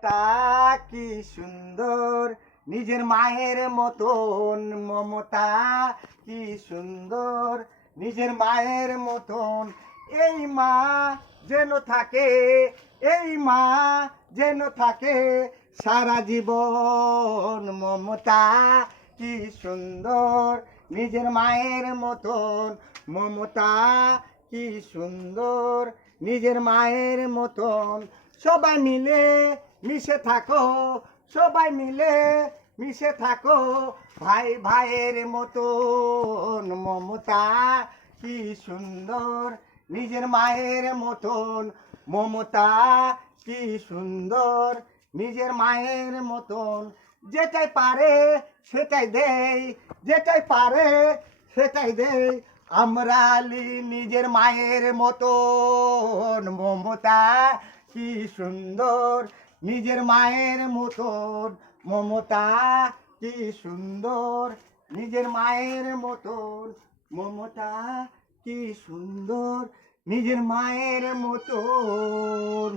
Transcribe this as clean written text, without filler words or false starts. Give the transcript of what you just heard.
মমতা কি সুন্দর, নিজের মায়ের মতন মমতা কি সুন্দর, নিজের মায়ের মতন। এই মা যেন থাকে, এই মা যেন থাকে সারা জীবন। মমতা কি সুন্দর, নিজের মায়ের মতন মমতা কি সুন্দর, নিজের মায়ের মতন। সবাই মিলে মিশে থাকো, সবাই মিলে মিশে থাকো ভাই ভাইয়ের মতন। মমতা কি সুন্দর, নিজের মায়ের মতন। মমতা কি সুন্দর, নিজের মায়ের মতন। যেটাই পারে সেটাই দেই, যেটাই পারে সেটাই দেই। আমরা নিজের মায়ের মতন। মমতা কি সুন্দর, নিজের মায়ের মতন। মমতা কি সুন্দর, নিজের মায়ের মতন। মমতা কি সুন্দর, নিজের মায়ের মতন।